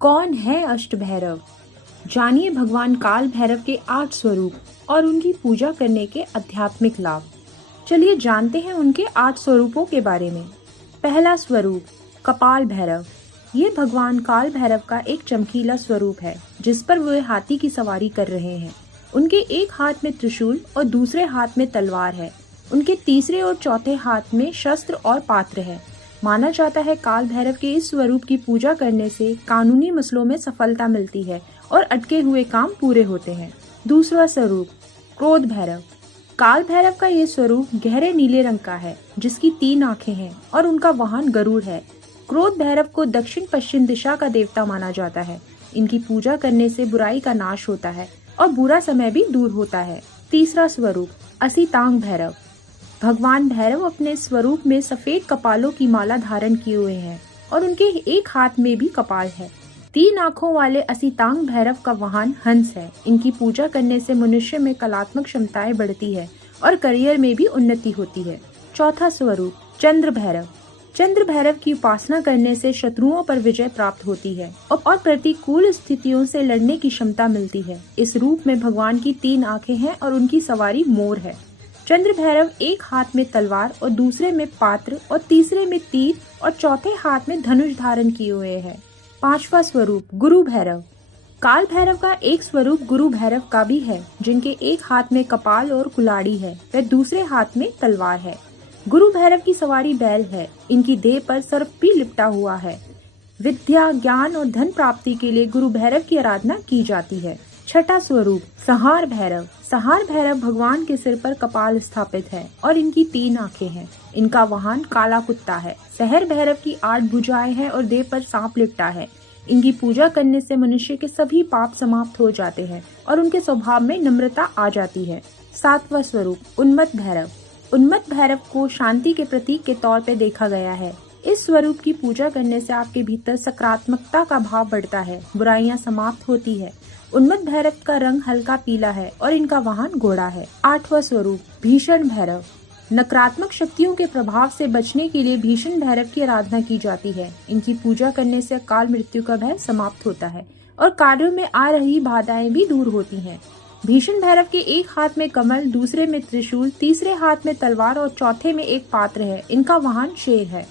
कौन है अष्टभैरव? जानिए भगवान काल भैरव के 8 स्वरूप और उनकी पूजा करने के आध्यात्मिक लाभ। चलिए जानते हैं उनके 8 स्वरूपों के बारे में। पहला स्वरूप कपाल भैरव। ये भगवान काल भैरव का एक चमकीला स्वरूप है जिस पर वे हाथी की सवारी कर रहे हैं। उनके एक हाथ में त्रिशूल और दूसरे हाथ में तलवार है। उनके तीसरे और चौथे हाथ में शस्त्र और पात्र है। माना जाता है काल भैरव के इस स्वरूप की पूजा करने से कानूनी मसलों में सफलता मिलती है और अटके हुए काम पूरे होते हैं। दूसरा स्वरूप क्रोध भैरव। काल भैरव का ये स्वरूप गहरे नीले रंग का है जिसकी 3 आंखें हैं और उनका वाहन गरुड़ है। क्रोध भैरव को दक्षिण पश्चिम दिशा का देवता माना जाता है। इनकी पूजा करने से बुराई का नाश होता है और बुरा समय भी दूर होता है। तीसरा स्वरूप असीतांग भैरव। भगवान भैरव अपने स्वरूप में सफेद कपालों की माला धारण किए हुए हैं और उनके एक हाथ में भी कपाल है। 3 आंखों वाले असीतांग भैरव का वाहन हंस है। इनकी पूजा करने से मनुष्य में कलात्मक क्षमताएं बढ़ती है और करियर में भी उन्नति होती है। चौथा स्वरूप चंद्र भैरव। चंद्र भैरव की उपासना करने से शत्रुओं पर विजय प्राप्त होती है और प्रतिकूल स्थितियों से लड़ने की क्षमता मिलती है। इस रूप में भगवान की 3 आंखें हैं और उनकी सवारी मोर है। चंद्र भैरव एक हाथ में तलवार और दूसरे में पात्र और तीसरे में तीर और चौथे हाथ में धनुष धारण किए हुए हैं। 5वां स्वरूप गुरु भैरव। काल भैरव का एक स्वरूप गुरु भैरव का भी है जिनके एक हाथ में कपाल और कुलाड़ी है व दूसरे हाथ में तलवार है। गुरु भैरव की सवारी बैल है। इनकी देह पर सर्प भी लिपटा हुआ है। विद्या, ज्ञान और धन प्राप्ति के लिए गुरु भैरव की आराधना की जाती है। छठा स्वरूप संहार भैरव। संहार भैरव भगवान के सिर पर कपाल स्थापित है और इनकी 3 आंखें हैं। इनका वाहन काला कुत्ता है। सहर भैरव की 8 भुजाएं हैं और देह पर सांप लिपटा है। इनकी पूजा करने से मनुष्य के सभी पाप समाप्त हो जाते हैं और उनके स्वभाव में नम्रता आ जाती है। 7वां स्वरूप उन्मत्त भैरव। उन्मत्त भैरव को शांति के प्रतीक के तौर पर देखा गया है। इस स्वरूप की पूजा करने से आपके भीतर सकारात्मकता का भाव बढ़ता है, बुराइयां समाप्त होती है। उन्मत्त भैरव का रंग हल्का पीला है और इनका वाहन घोड़ा है। 8वां स्वरूप भीषण भैरव। नकारात्मक शक्तियों के प्रभाव से बचने के लिए भीषण भैरव की आराधना की जाती है। इनकी पूजा करने से अकाल मृत्यु का भय समाप्त होता है और कार्यों में आ रही बाधाएं भी दूर होती हैं। भीषण भैरव के एक हाथ में कमल, दूसरे में त्रिशूल, तीसरे हाथ में तलवार और चौथे में एक पात्र है। इनका वाहन शेर है।